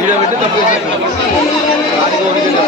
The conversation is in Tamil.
ఇక్కడ పెట్టి తప్పు అది